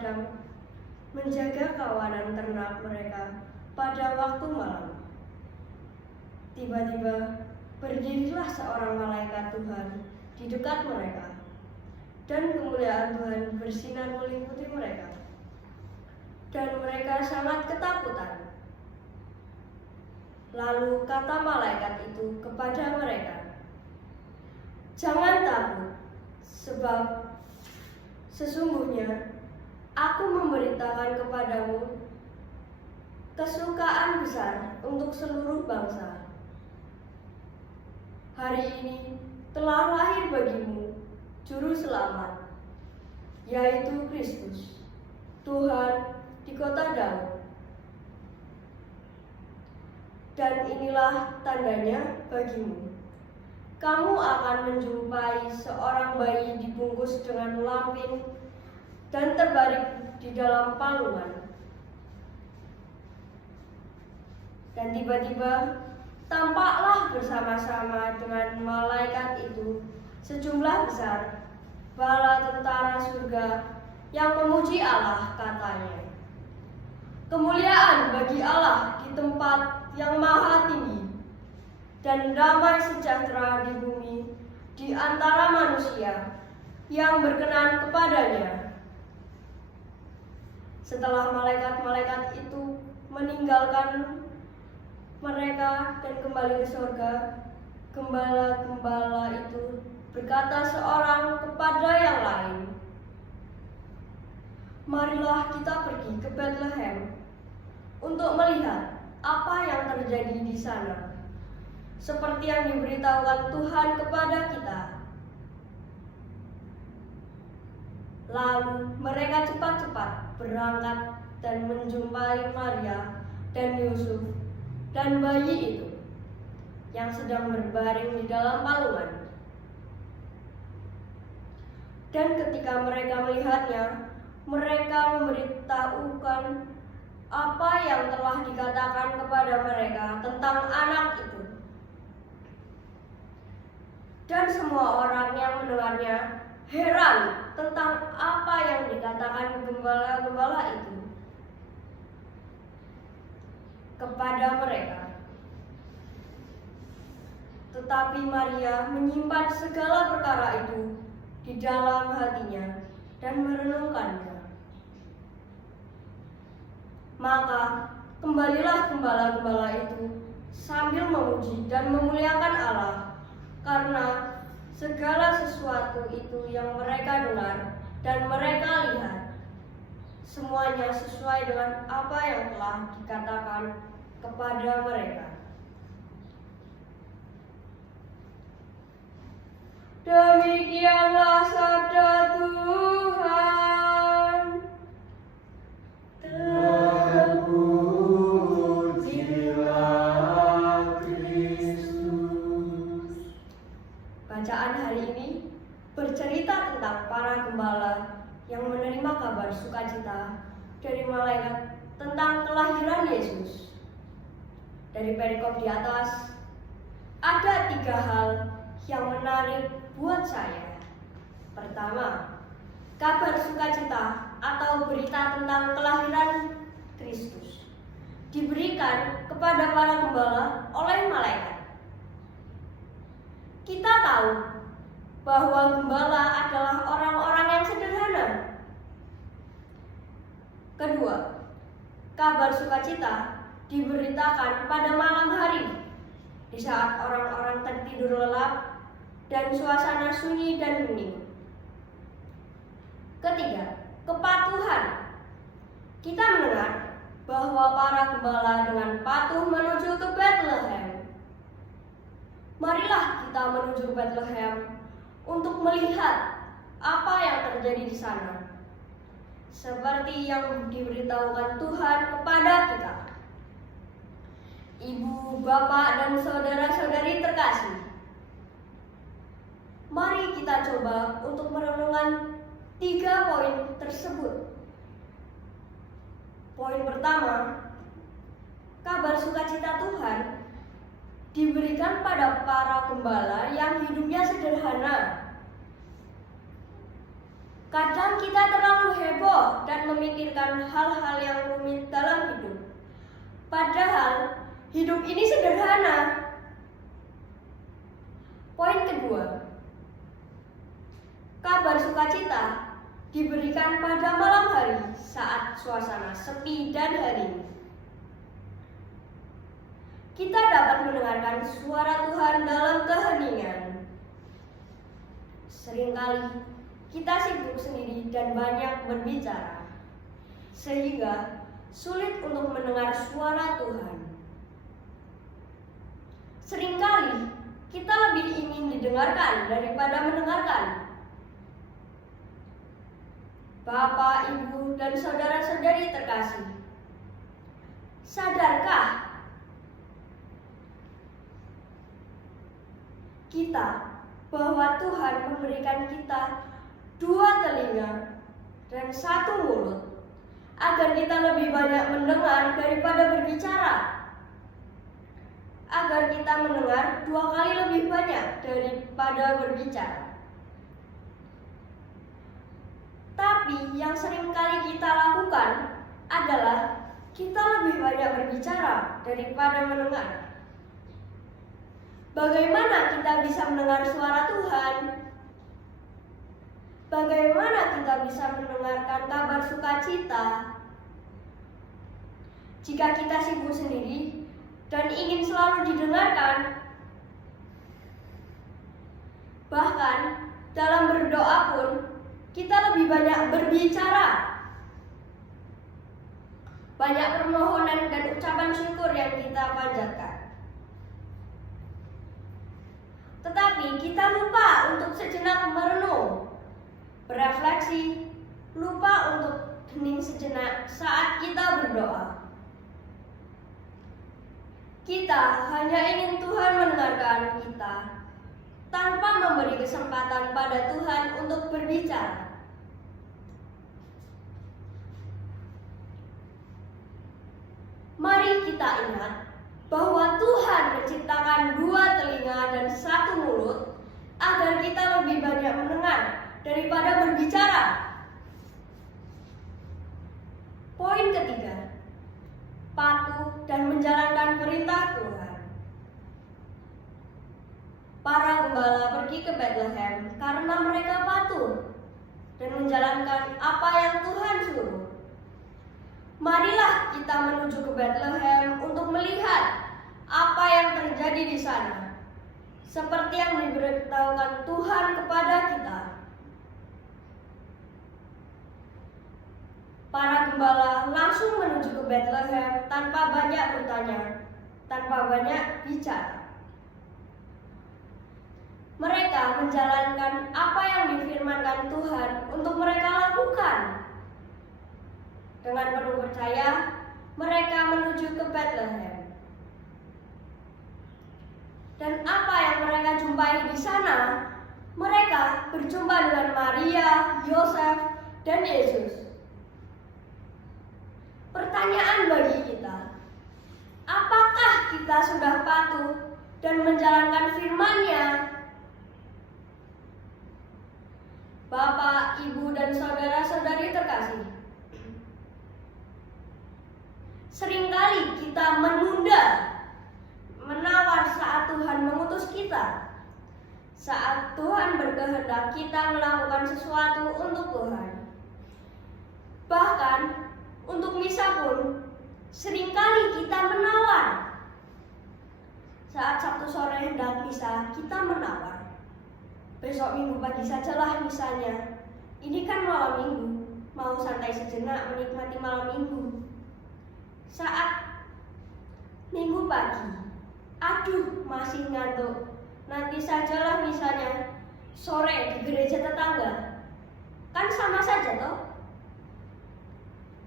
padang menjaga kawanan ternak mereka pada waktu malam. Tiba-tiba berdirilah seorang malaikat Tuhan di dekat mereka, dan kemuliaan Tuhan bersinar meliputi mereka, dan mereka sangat ketakutan. Lalu kata malaikat itu kepada mereka, "Jangan takut, sebab sesungguhnya aku memberitakan kepadamu kesukaan besar untuk seluruh bangsa. Hari ini telah lahir bagimu Juru Selamat, yaitu Kristus, Tuhan di kota Daud. Dan inilah tandanya bagimu. Kamu akan menjumpai seorang bayi dibungkus dengan lampin dan terbaring di dalam palungan." Dan tiba-tiba tampaklah bersama-sama dengan malaikat itu sejumlah besar bala tentara surga yang memuji Allah, katanya, "Kemuliaan bagi Allah di tempat yang maha tinggi, dan damai sejahtera di bumi di antara manusia yang berkenan kepadanya." Setelah malaikat-malaikat itu meninggalkan mereka dan kembali ke surga, gembala-gembala itu berkata seorang kepada yang lain, "Marilah kita pergi ke Bethlehem untuk melihat apa yang terjadi di sana, seperti yang diberitahukan Tuhan kepada kita." Lalu mereka cepat-cepat berangkat dan menjumpai Maria dan Yusuf dan bayi itu yang sedang berbaring di dalam palungan. Dan ketika mereka melihatnya, mereka memberitahukan apa yang telah dikatakan kepada mereka tentang anak itu. Dan semua orang yang mendengarnya heran tentang apa yang dikatakan gembala-gembala itu kepada mereka. Tetapi Maria menyimpan segala perkara itu di dalam hatinya dan merenungkannya. Maka kembalilah gembala-gembala itu sambil memuji dan memuliakan Allah, karena segala sesuatu itu yang mereka dengar dan mereka lihat, semuanya sesuai dengan apa yang telah dikatakan kepada mereka. Demikianlah sabda Tuhan. Terpujilah Kristus. Bacaan hari ini bercerita tentang para gembala yang menerima kabar sukacita dari malaikat tentang kelahiran Yesus. Dari perikop di atas, ada 3 hal yang menarik buat saya. Pertama, kabar sukacita atau berita tentang kelahiran Kristus diberikan kepada para gembala oleh malaikat. Kita tahu bahwa gembala adalah orang-orang yang sederhana. Kedua, kabar sukacita diberitakan pada malam hari, di saat orang-orang tertidur lelap dan suasana sunyi dan hening. Ketiga, kepatuhan. Kita mendengar bahwa para gembala dengan patuh menuju ke Bethlehem. Marilah kita menuju Bethlehem untuk melihat apa yang terjadi di sana, seperti yang diberitahukan Tuhan kepada kita. Ibu, bapak, dan saudara-saudari terkasih, mari kita coba untuk merenungkan 3 poin tersebut. Poin pertama, kabar sukacita Tuhan diberikan pada para gembala yang hidupnya sederhana. Kadang kita terlalu heboh dan memikirkan hal-hal yang rumit dalam hidup. Padahal hidup ini sederhana. Poin kedua, kabar sukacita diberikan pada malam hari saat suasana sepi dan hening. Kita dapat mendengarkan suara Tuhan dalam keheningan. Seringkali kita sibuk sendiri dan banyak berbicara, sehingga sulit untuk mendengar suara Tuhan. Seringkali kita lebih ingin didengarkan daripada mendengarkan. Bapak, Ibu, dan saudara-saudari terkasih, sadarkah kita bahwa Tuhan memberikan kita 2 telinga dan 1 mulut agar kita lebih banyak mendengar daripada berbicara, agar kita mendengar 2 kali lebih banyak daripada berbicara. Tapi yang sering kali kita lakukan adalah kita lebih banyak berbicara daripada mendengar. Bagaimana kita bisa mendengar suara Tuhan? Bagaimana kita bisa mendengarkan kabar sukacita? Jika kita sibuk sendiri dan ingin selalu didengarkan, bahkan dalam berdoa pun kita lebih banyak berbicara. Banyak permohonan dan ucapan syukur yang kita panjatkan. Tetapi kita lupa untuk sejenak merenung, berefleksi, lupa untuk hening sejenak saat kita berdoa. Kita hanya ingin Tuhan mendengarkan kita tanpa memberi kesempatan pada Tuhan untuk berbicara. Mari kita ingat bahwa Tuhan menciptakan 2 telinga dan 1 mulut agar kita lebih banyak mendengar daripada berbicara. Poin ketiga, patuh dan menjalankan perintah Tuhan. Para gembala pergi ke Bethlehem karena mereka patuh dan menjalankan apa yang Tuhan suruh. Marilah kita menuju ke Bethlehem untuk melihat apa yang terjadi di sana, seperti yang diberitahukan Tuhan kepada kita. Para gembala langsung menuju ke Bethlehem tanpa banyak bertanya, tanpa banyak bicara. Mereka menjalankan apa yang difirmankan Tuhan untuk mereka lakukan. Dengan penuh percaya, mereka menuju ke Bethlehem. Dan apa yang mereka jumpai di sana? Mereka berjumpa dengan Maria, Yosef, dan Yesus. Pertanyaan bagi kita, apakah kita sudah patuh dan menjalankan firman-Nya? Bapak, Ibu, dan saudara-saudari terkasih, seringkali kita menunda, menawar saat Tuhan mengutus kita. Saat Tuhan berkehendak kita melakukan sesuatu untuk Tuhan. Bahkan untuk misa pun seringkali kita menawar. Saat Sabtu sore hendak misa, kita menawar. Besok Minggu pagi sajalah misanya. Ini kan malam Minggu, mau santai sejenak menikmati malam Minggu. Saat Minggu pagi, aduh masih ngantuk, nanti sajalah misalnya sore di gereja tetangga. Kan sama saja toh?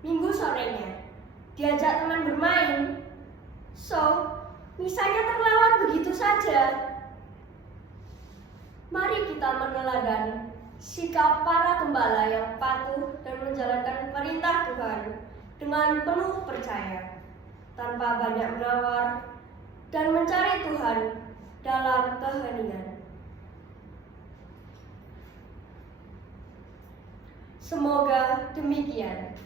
Minggu sorenya diajak teman bermain, so misalnya terlewat begitu saja. Mari kita meneladani sikap para gembala yang patuh dan menjalankan perintah Tuhan dengan penuh percaya, tanpa banyak menawar, dan mencari Tuhan dalam keheningan. Semoga demikian.